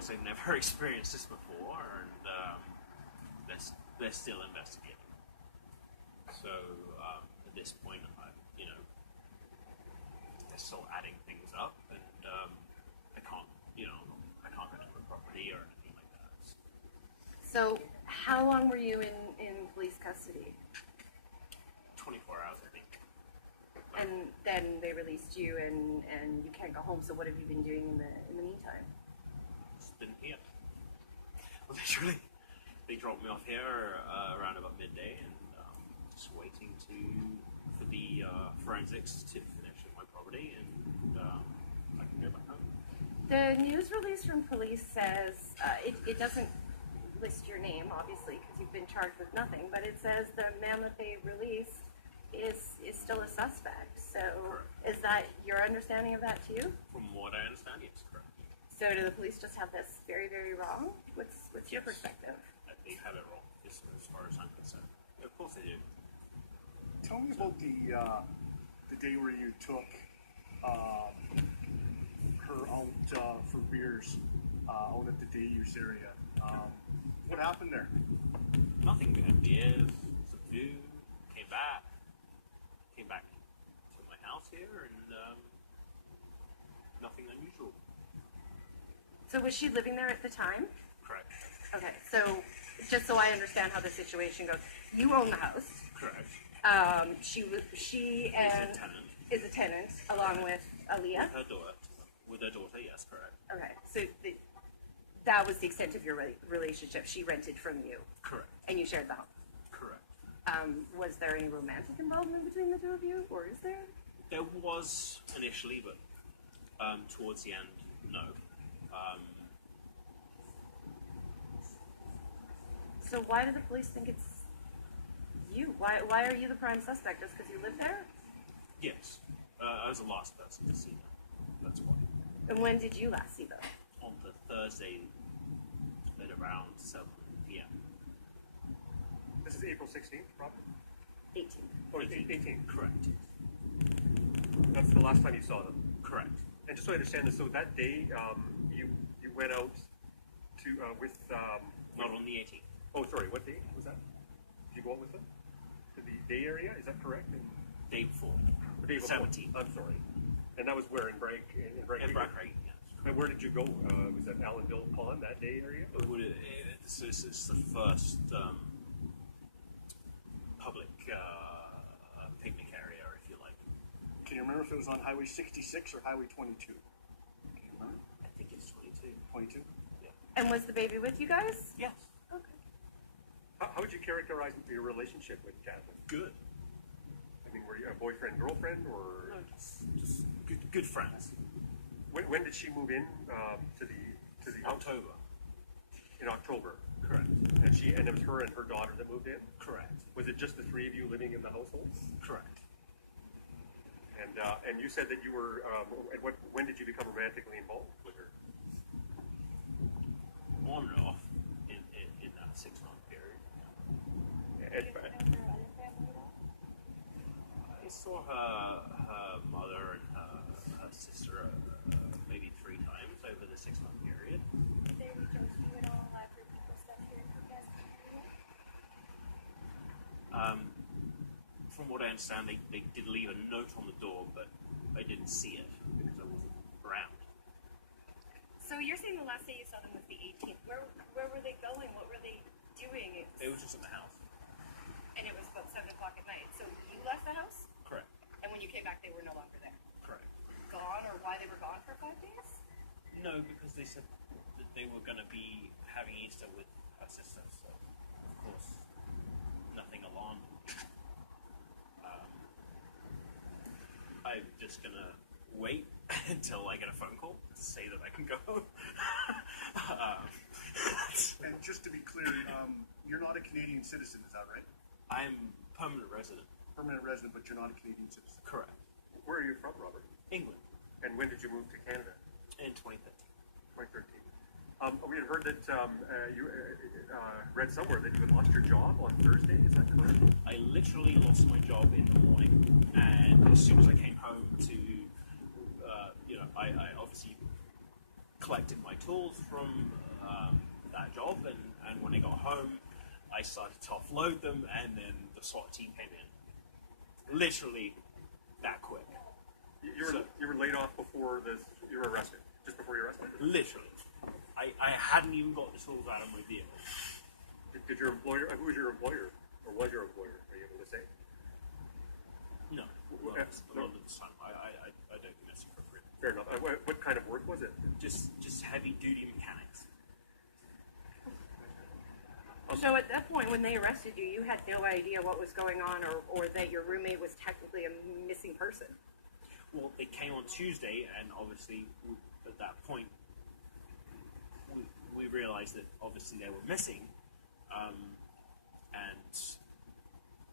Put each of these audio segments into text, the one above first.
course, they've never experienced this before, and they're still investigating. So at this point, they're still adding things up, and I can't go to a property or anything like that. So how long were you in police custody? 24 hours, I think. And then they released you, and you can't go home. So what have you been doing in the meantime? Just been here. Literally, they dropped me off here around about midday, and just waiting for the forensics to finish with my property, and I can go back home. The news release from police says it doesn't list your name, obviously, because you've been charged with nothing, but it says the man that they released is still a suspect. So is that your understanding of that too? From what I understand, yes, correct. So do the police just have this very, very wrong? What's your perspective? They have it wrong, as far as I'm concerned. Of course they do. Tell me about the day where you took her out for beers out at the Dayuse area. What happened there? Nothing. We had beers, some food, came back to my house here, and nothing unusual. So was she living there at the time? Correct. Okay, so just so I understand how the situation goes, you own the house. Correct. She Is a tenant. is a tenant along with Aaliyah. With her daughter, yes, correct. Okay, so that was the extent of your relationship. She rented from you. Correct. And you shared the home. Correct. Was there any romantic involvement between the two of you, or is there? There was initially, but towards the end, no. So why do the police think it's you? Why are you the prime suspect? Just because you live there? Yes. I was the last person to see them. That's why. And when did you last see them? On the Thursday at around 7 p.m. This is April 16th, probably? 18th. Oh, 18th. Correct. That's the last time you saw them? Correct. And just so I understand this, so that day you went out to with... Not on the 18th. Oh, sorry, what day was that? Did you go out with them? To the Bay area, is that correct? Day before. The day before. 17th. I'm sorry. And that was where, in Bragg? In Bragg, yes. And where did you go? Was that Allenville Pond, that day area? This is the first public picnic area, if you like. Can you remember if it was on Highway 66 or Highway 22? Can you remember? I think it's 22. 22? Yeah. And was the baby with you guys? Yes. Okay. How would you characterize your relationship with Catherine? Good. I mean, were you a boyfriend, girlfriend, or? No, just good friends. When did she move in to the house? October. In October. Correct. And it was her and her daughter that moved in? Correct. Was it just the three of you living in the household? Correct. And you said that you were. When did you become romantically involved with her? On and off in that 6-month period. I saw her mother and her sister maybe 3 times over the 6-month period. Did they reach out to you at all after people stepped here in Cook From what I understand, they did leave a note on the door, but I didn't see it because I wasn't around. So you're saying the last day you saw them was the 18th. Where were they going? What were they doing? They were just in the house. And it was about 7 o'clock at night. So you left the house? Correct. And when you came back, they were no longer there? Correct. Gone, or why they were gone for 5 days? No, because they said that they were going to be having Easter with her sister, so of course nothing alarmed me. I'm just going to wait until I get a phone call to say that I can go. And just to be clear, you're not a Canadian citizen, is that right? I'm permanent resident. Permanent resident, but you're not a Canadian citizen. Correct. Where are you from, Robert? England. And when did you move to Canada? In 2013. 2013. We had heard that you read somewhere that you had lost your job on Thursday. Is that correct? I literally lost my job in the morning, and as soon as I came home to, I obviously collected my tools from that job, and when I got home, I started to offload them, and then the SWAT team came in. Literally that quick. You were laid off before this. You were arrested. Just before you were arrested. Literally, I hadn't even got the tools out of my vehicle. Did your employer? Who was your employer, or was your employer? Are you able to say? No, No. not at this time. I don't think that's appropriate. Fair enough. What kind of work was it? Just heavy duty mechanics. So at that point, when they arrested you, you had no idea what was going on, or that your roommate was technically a missing person. Well, they came on Tuesday, and obviously at that point, we realized that obviously they were missing, and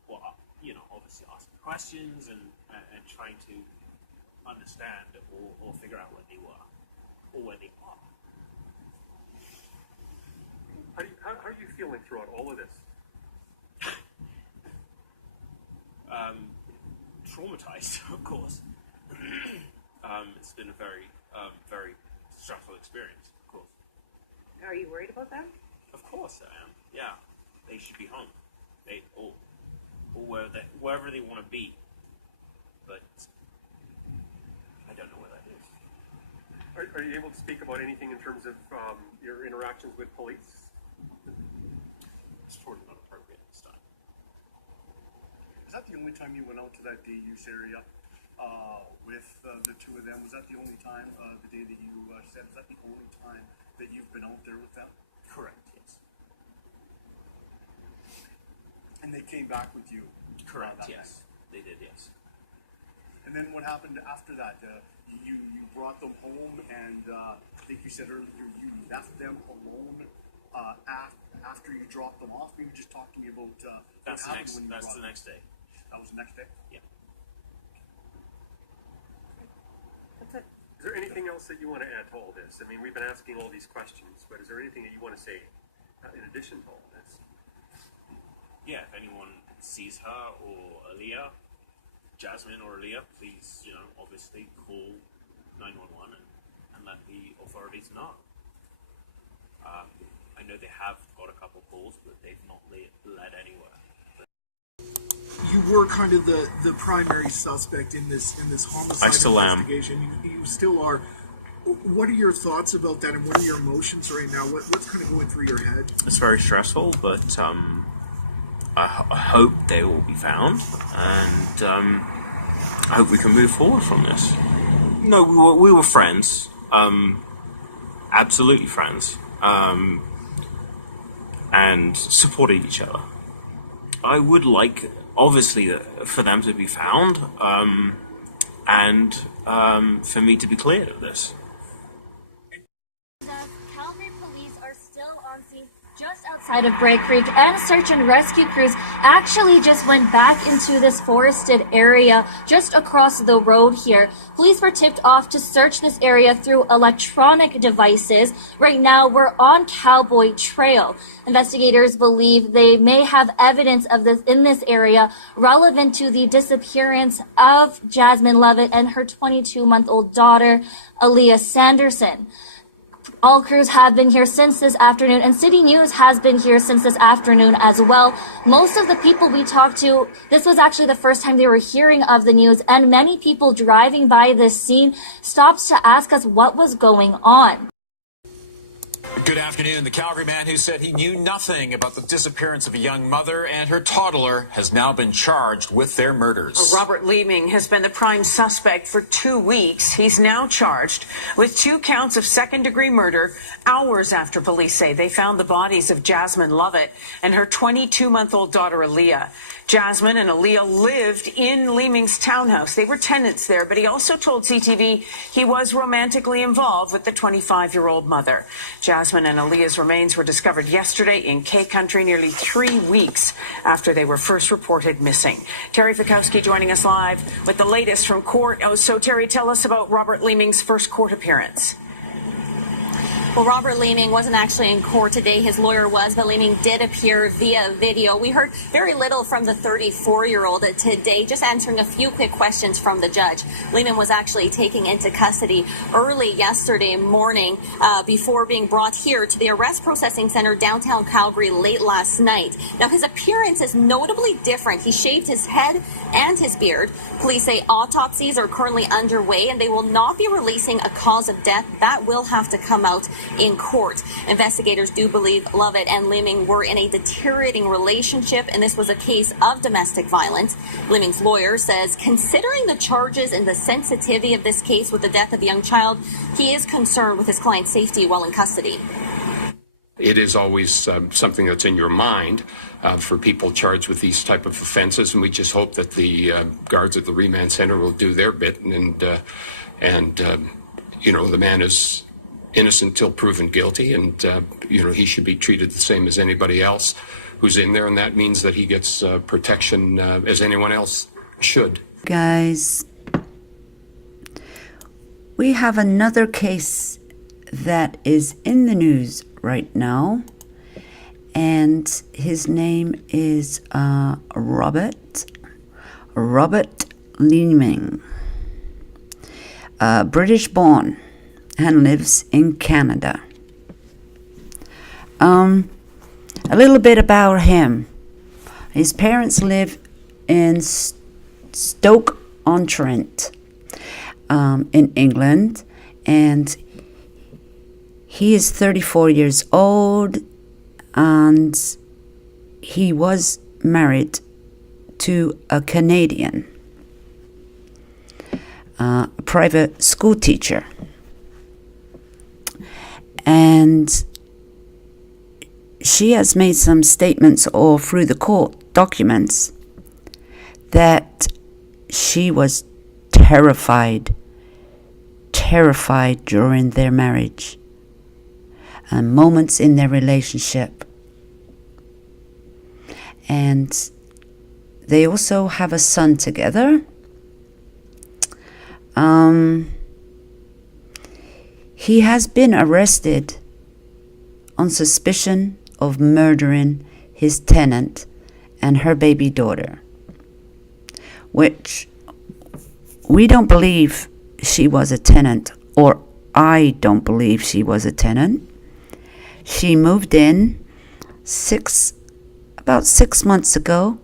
well, obviously asking questions and trying to understand or figure out where they were or where they are. How are you feeling throughout all of this? Traumatized, of course. It's been a very, very stressful experience, of course. Are you worried about them? Of course I am. Yeah, they should be home. They or wherever they want to be. But I don't know where that is. Are you able to speak about anything in terms of your interactions with police? It's totally not appropriate this time. Is that the only time you went out to that day use area with the two of them? Was that the only time, the day that you said, is that the only time that you've been out there with them? Correct, yes. And they came back with you? Correct, that yes. night? They did, yes. And then what happened after that? You brought them home, and I think you said earlier you left them alone after you dropped them off. Maybe just talk to me about That's what happened when you that's brought the them. next day. That was the next day? Yeah. That's it. Is there anything else that you want to add to all this? I mean, we've been asking all these questions, but is there anything that you want to say in addition to all this? Yeah, if anyone sees her or Aaliyah, Jasmine or Aaliyah, please, obviously call 911 and let the authorities know. I know they have got a couple calls, but they've not led anywhere. You were kind of the primary suspect in this homicide I still am. investigation. You still are. What are your thoughts about that, and what are your emotions right now? What's kind of going through your head? It's very stressful, but I hope they will be found, and I hope we can move forward from this. No, we were friends, absolutely friends, and supported each other. I would like, obviously, for them to be found, and for me to be cleared of this. Calgary police are still on scene just outside of Bray Creek, and search and rescue crews actually just went back into this forested area just across the road here. Police were tipped off to search this area through electronic devices. Right now, we're on Cowboy Trail. Investigators believe they may have evidence of this in this area relevant to the disappearance of Jasmine Lovett and her 22-month-old daughter, Aaliyah Sanderson. All crews have been here since this afternoon, and City News has been here since this afternoon as well. Most of the people we talked to, this was actually the first time they were hearing of the news, and many people driving by this scene stopped to ask us what was going on. Good afternoon. The Calgary man who said he knew nothing about the disappearance of a young mother and her toddler has now been charged with their murders. Robert Leeming has been the prime suspect for 2 weeks. He's now charged with 2 counts of second-degree murder hours after police say they found the bodies of Jasmine Lovett and her 22-month-old daughter, Aaliyah. Jasmine and Aaliyah lived in Leeming's townhouse. They were tenants there, but he also told CTV he was romantically involved with the 25-year-old mother. Jasmine and Aaliyah's remains were discovered yesterday in K Country, nearly 3 weeks after they were first reported missing. Terry Fikowski joining us live with the latest from court. So, Terry, tell us about Robert Leeming's first court appearance. Well, Robert Leeming wasn't actually in court today. His lawyer was, but Leeming did appear via video. We heard very little from the 34-year-old today, just answering a few quick questions from the judge. Leeming was actually taken into custody early yesterday morning before being brought here to the Arrest Processing Center downtown Calgary late last night. Now, his appearance is notably different. He shaved his head and his beard. Police say autopsies are currently underway and they will not be releasing a cause of death. That will have to come out in court. Investigators do believe Lovett and Leeming were in a deteriorating relationship, and this was a case of domestic violence. Leeming's lawyer says, considering the charges and the sensitivity of this case with the death of a young child, he is concerned with his client's safety while in custody. It is always something that's in your mind for people charged with these type of offenses, and we just hope that the guards at the remand center will do their bit, and the man is innocent till proven guilty, and he should be treated the same as anybody else who's in there, and that means that he gets protection as anyone else should. Guys, we have another case that is in the news right now, and his name is Robert Leeming, British born and lives in Canada. A little bit about him. His parents live in Stoke-on-Trent in England, and he is 34 years old, and he was married to a Canadian, a private school teacher. And she has made some statements all through the court documents that she was terrified during their marriage and moments in their relationship. And they also have a son together. He has been arrested on suspicion of murdering his tenant and her baby daughter, which we don't believe she was a tenant, or I don't believe she was a tenant. She moved in about 6 months ago.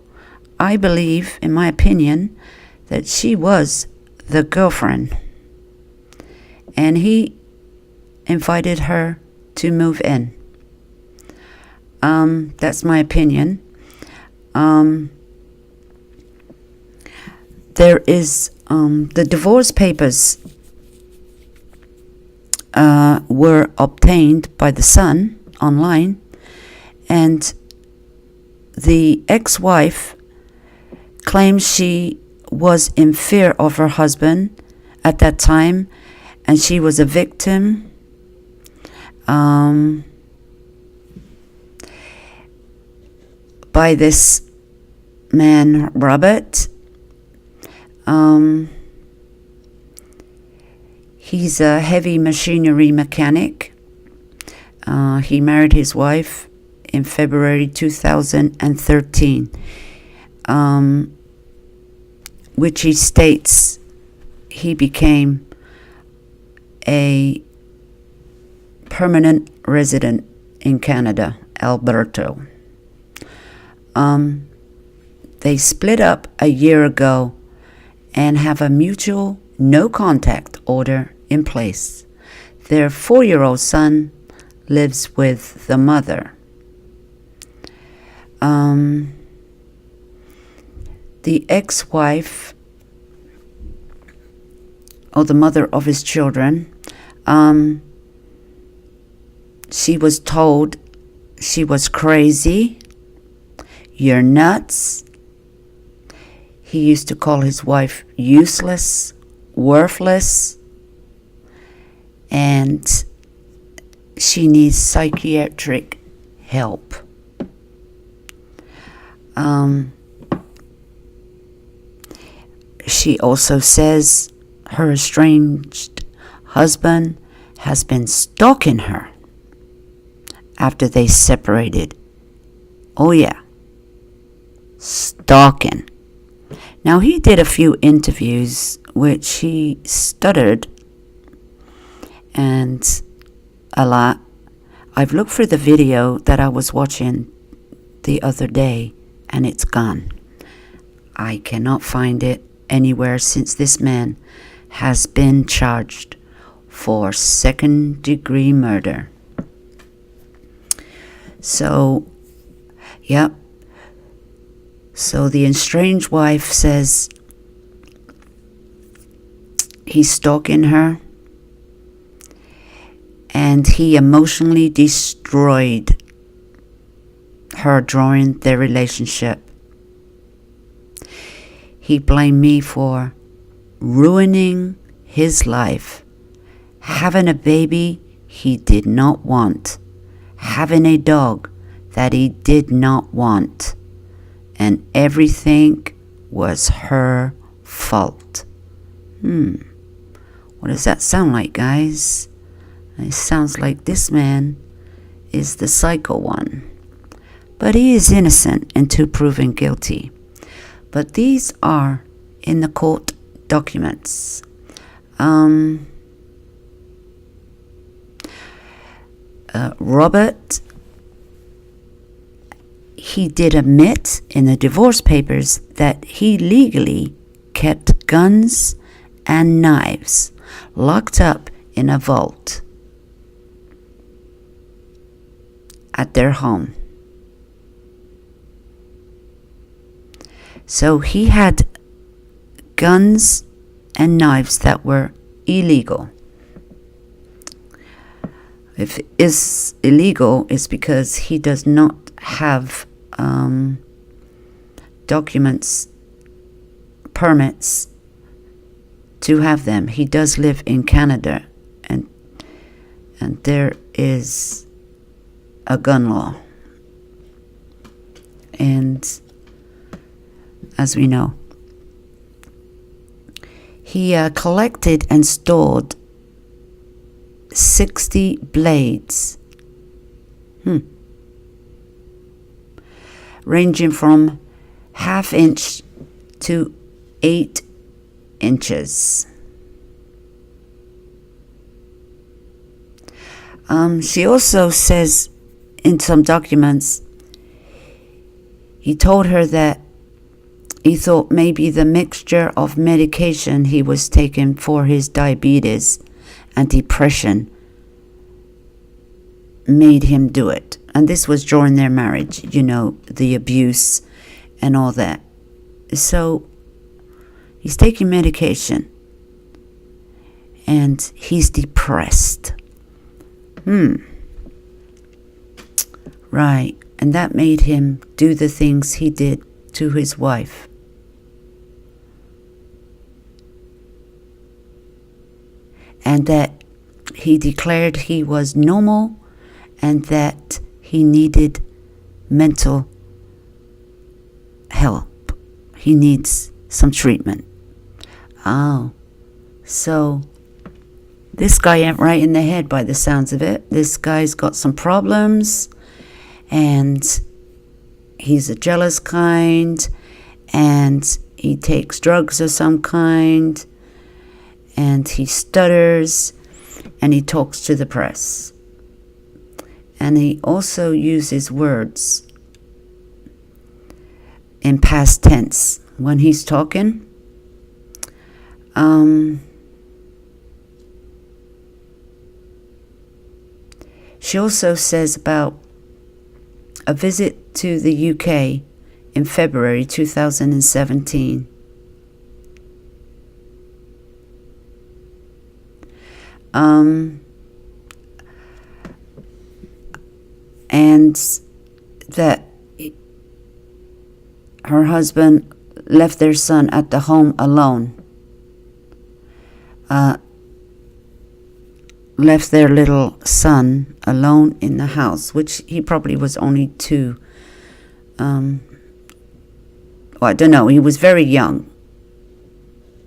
I believe, in my opinion, that she was the girlfriend, and he invited her to move in. That's my opinion. There is the divorce papers were obtained by the son online, and the ex-wife claims she was in fear of her husband at that time, and she was a victim. By this man, Robert. He's a heavy machinery mechanic. He married his wife in February 2013, which he states he became a permanent resident in Canada, Alberta. They split up a year ago and have a mutual no contact order in place. Their 4-year-old son lives with the mother. The ex-wife, or the mother of his children, she was told she was crazy. You're nuts. He used to call his wife useless, worthless, and she needs psychiatric help. She also says her estranged husband has been stalking her after they separated. Oh yeah, stalking. Now he did a few interviews which he stuttered and a lot. I've looked for the video that I was watching the other day and it's gone. I cannot find it anywhere since this man has been charged for second-degree murder. So, yep. So the estranged wife says he's stalking her and he emotionally destroyed her during their relationship. He blamed me for ruining his life, having a baby he did not want, having a dog that he did not want, and everything was her fault. What does that sound like, guys? It sounds like this man is the psycho one. But he is innocent until proven guilty. But these are in the court documents. Robert, he did admit in the divorce papers that he legally kept guns and knives locked up in a vault at their home. So he had guns and knives that were illegal. If it is illegal, it's because he does not have documents, permits to have them. He does live in Canada, and there is a gun law. And as we know, he collected and stored 60 blades, ranging from 1/2 inch to 8 inches. She also says in some documents, he told her that he thought maybe the mixture of medication he was taking for his diabetes and depression made him do it. And this was during their marriage, you know, the abuse and all that. So he's taking medication and he's depressed. Right. And that made him do the things he did to his wife. And that he declared he was normal and that he needed mental help. He needs some treatment. Oh, so this guy ain't right in the head by the sounds of it. This guy's got some problems and he's a jealous kind and he takes drugs of some kind and he stutters and he talks to the press. And he also uses words in past tense when he's talking. She also says about a visit to the UK in February 2017. And that her husband left their son at the home alone. Left their little son alone in the house, which he probably was only 2. Well, I don't know, he was very young.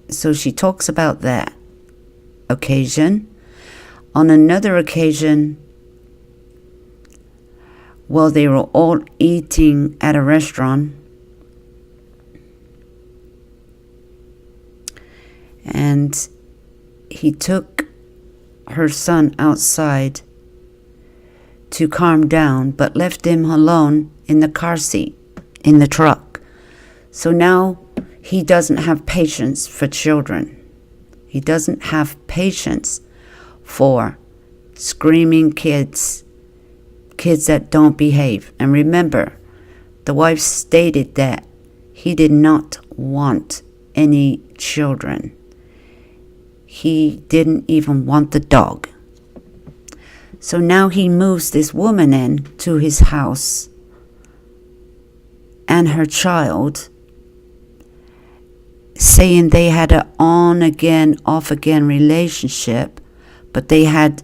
So she talks about that occasion. On another occasion, Well, they were all eating at a restaurant. And he took her son outside to calm down, but left him alone in the car seat, in the truck. So now he doesn't have patience for children. He doesn't have patience for screaming kids that don't behave. And remember, the wife stated that he did not want any children. He didn't even want the dog. So now he moves this woman in to his house and her child, saying they had an on-again, off-again relationship, but they had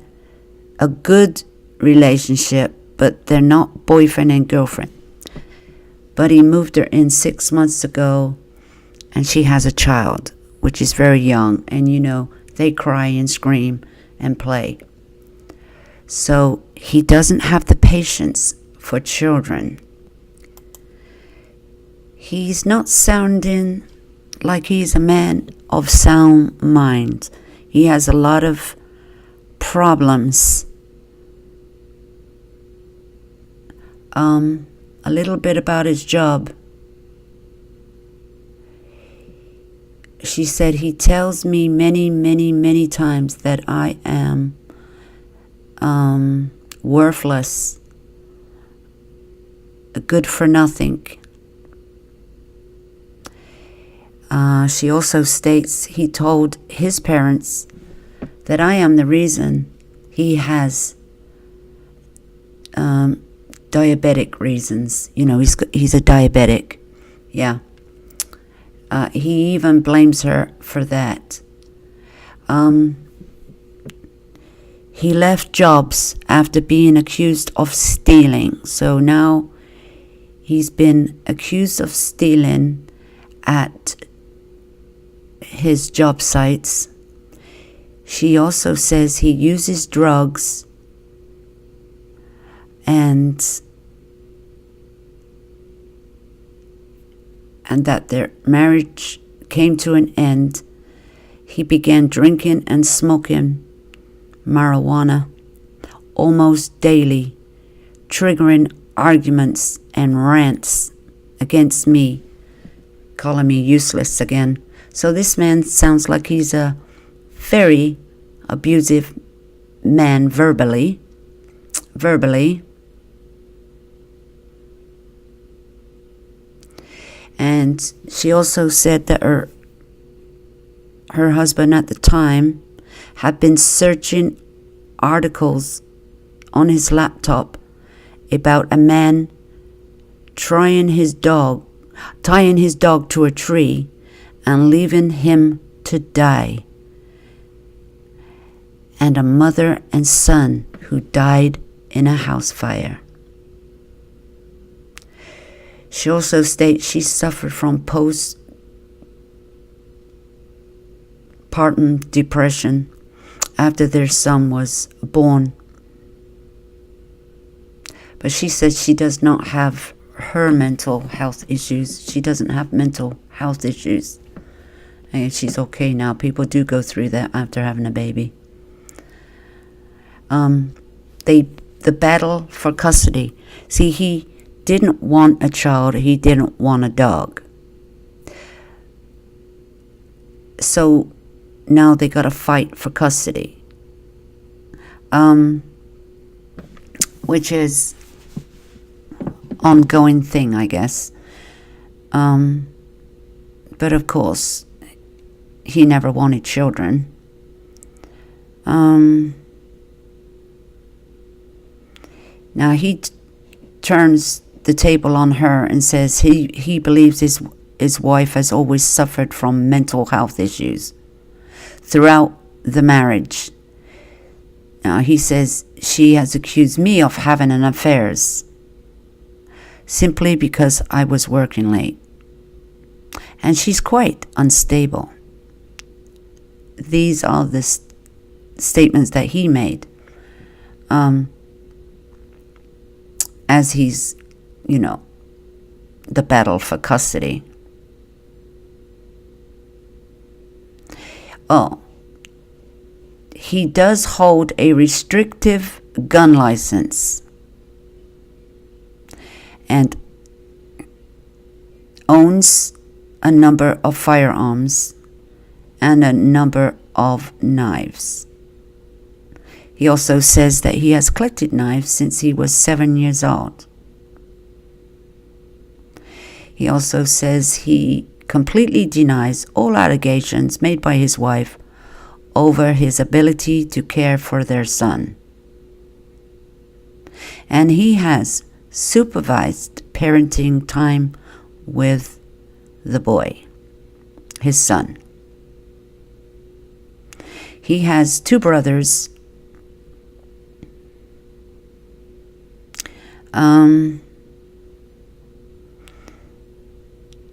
a good relationship, but they're not boyfriend and girlfriend. But he moved her in 6 months ago, and she has a child, which is very young, and you know, they cry and scream and play. So he doesn't have the patience for children. He's not sounding like he's a man of sound mind. He has a lot of problems. A little bit about his job. She said, he tells me many, many, many times that I am worthless, good for nothing. She also states he told his parents that I am the reason he has diabetic reasons. You know, he's a diabetic. Yeah. He even blames her for that. He left jobs after being accused of stealing. So now he's been accused of stealing at his job sites. She also says he uses drugs and that their marriage came to an end. He began drinking and smoking marijuana almost daily, triggering arguments and rants against me, calling me useless again. So this man sounds like he's a very abusive man verbally. And she also said that her husband at the time had been searching articles on his laptop about a man tying his dog to a tree and leaving him to die, and a mother and son who died in a house fire. She also states she suffered from postpartum depression after their son was born. But she says she does not have her mental health issues. She doesn't have mental health issues. And she's okay now. People do go through that after having a baby. The battle for custody. See, he didn't want a child. He didn't want a dog. So now they got to fight for custody. Which is ongoing thing, I guess. But of course, he never wanted children. Now he turns the table on her and says he believes his wife has always suffered from mental health issues throughout the marriage. Now he says she has accused me of having an affairs simply because I was working late. And she's quite unstable. These are the statements that he made. as he's, the battle for custody. Oh, he does hold a restrictive gun license and owns a number of firearms and a number of knives. He also says that he has collected knives since he was 7 years old. He also says he completely denies all allegations made by his wife over his ability to care for their son. And he has supervised parenting time with the boy, his son. He has 2 brothers.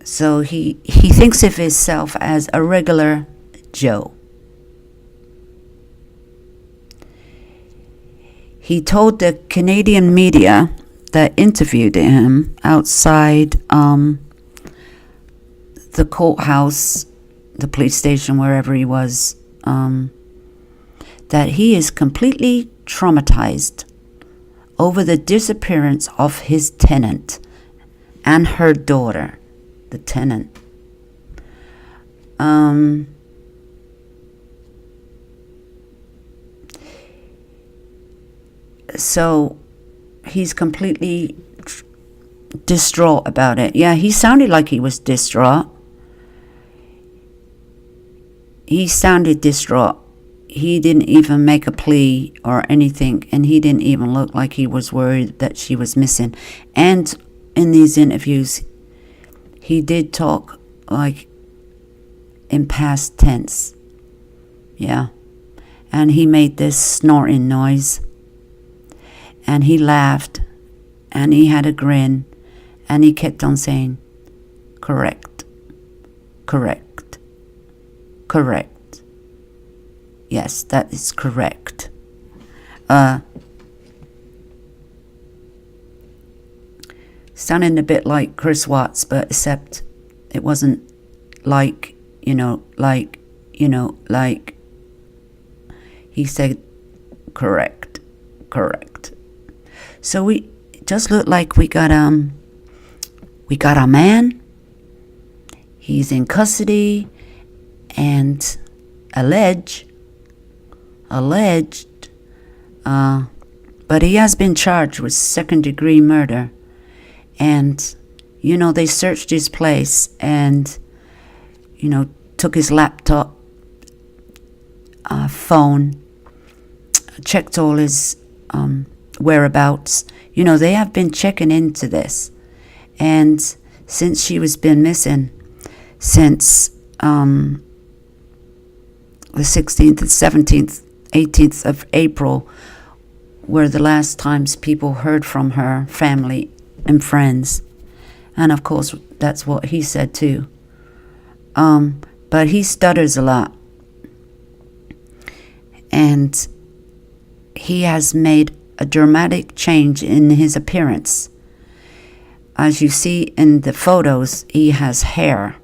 So he thinks of himself as a regular Joe. He told the Canadian media that interviewed him outside the courthouse, the police station, wherever he was, that he is completely traumatized over the disappearance of his tenant and her daughter, the tenant. So he's completely distraught about it. Yeah, he sounded like he was distraught. He sounded distraught. He didn't even make a plea or anything, and he didn't even look like he was worried that she was missing. And in these interviews, he did talk like in past tense. Yeah. And he made this snorting noise. And he laughed. And he had a grin. And he kept on saying, correct, correct, correct. Yes, that is correct. Sounding a bit like Chris Watts, but except it wasn't like, like he said correct, correct. So it just looked like we got a man. He's in custody and alleged, but he has been charged with 2nd-degree murder. And, they searched his place and, took his laptop, phone, checked all his whereabouts. They have been checking into this. And since she was been missing since the 16th, 17th, 18th of April were the last times people heard from her family and friends. And of course, that's what he said too. But he stutters a lot. And he has made a dramatic change in his appearance. As you see in the photos, he has hair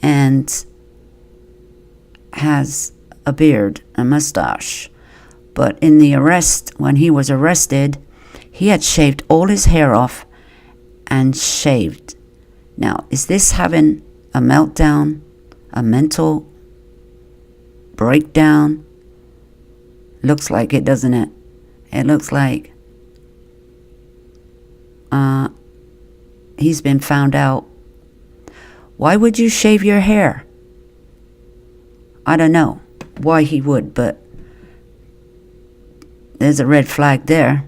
and has a beard, a mustache. But in the arrest, when he was arrested, he had shaved all his hair off and shaved. Now, is this having a meltdown, a mental breakdown? Looks like it, doesn't it? It looks like he's been found out. Why would you shave your hair? I don't know why he would, but there's a red flag there.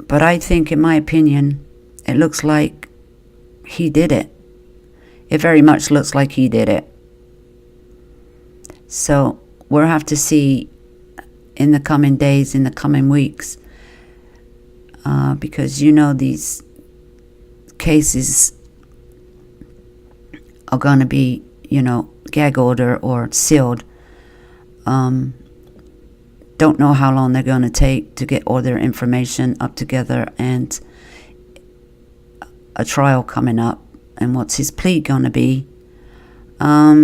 But I think, in my opinion, it looks like he did it. It very much looks like he did it. So we'll have to see in the coming days, in the coming weeks, because these cases are going to be, gag order or sealed don't know how long they're going to take to get all their information up together, and a trial coming up, and what's his plea going to be. I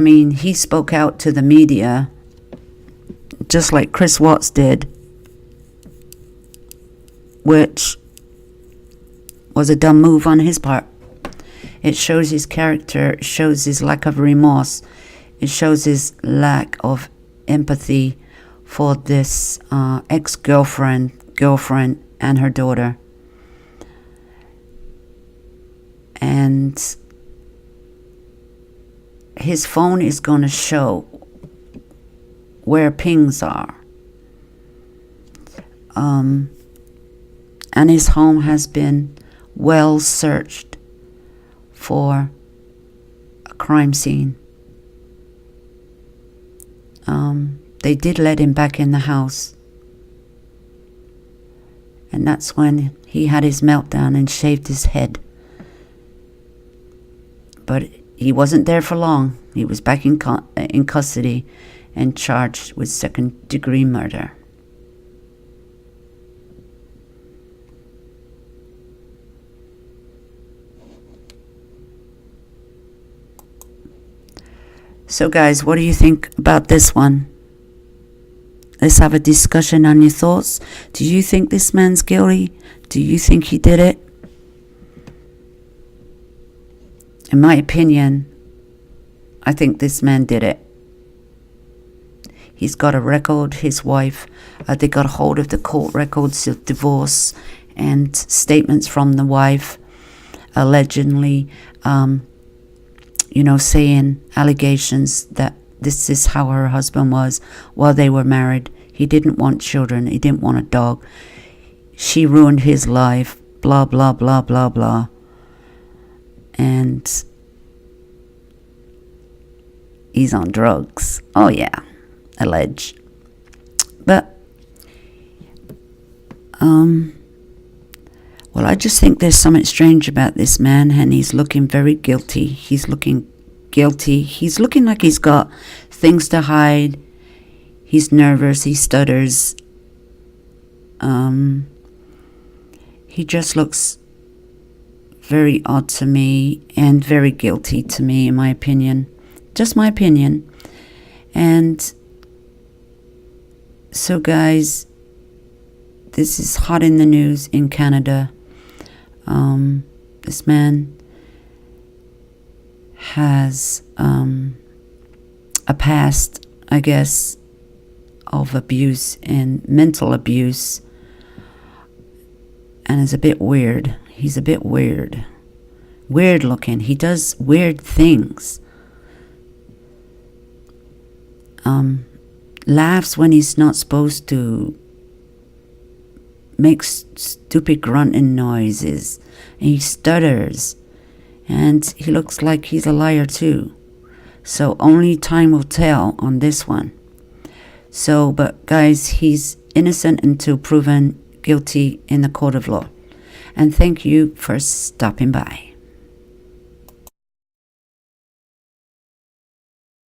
mean, he spoke out to the media just like Chris Watts did, which was a dumb move on his part. It shows his character, it shows his lack of remorse, it shows his lack of empathy for this girlfriend, and her daughter. And his phone is going to show where pings are. And his home has been well searched for a crime scene. They did let him back in the house. And that's when he had his meltdown and shaved his head. But he wasn't there for long. He was back in custody and charged with second-degree murder. So guys, what do you think about this one? Let's have a discussion on your thoughts. Do you think this man's guilty? Do you think he did it? In my opinion, I think this man did it. He's got a record, his wife, they got a hold of the court records of divorce and statements from the wife, allegedly, saying allegations that this is how her husband was while they were married. He didn't want children. He didn't want a dog. She ruined his life. Blah, blah, blah, blah, blah. And he's on drugs. Oh, yeah. Alleged. But, well, I just think there's something strange about this man, and he's looking very guilty. He's looking guilty. He's looking like he's got things to hide. He's nervous. He stutters. He just looks very odd to me and very guilty to me, in my opinion. Just my opinion. And so, guys, this is hot in the news in Canada. This man has a past, I guess, of abuse and mental abuse, and is a bit weird. He's a bit weird. Weird looking. He does weird things. Laughs when he's not supposed to. Makes stupid grunting noises. And he stutters. And he looks like he's a liar too. So only time will tell on this one. So, but guys, he's innocent until proven guilty in the court of law. And thank you for stopping by.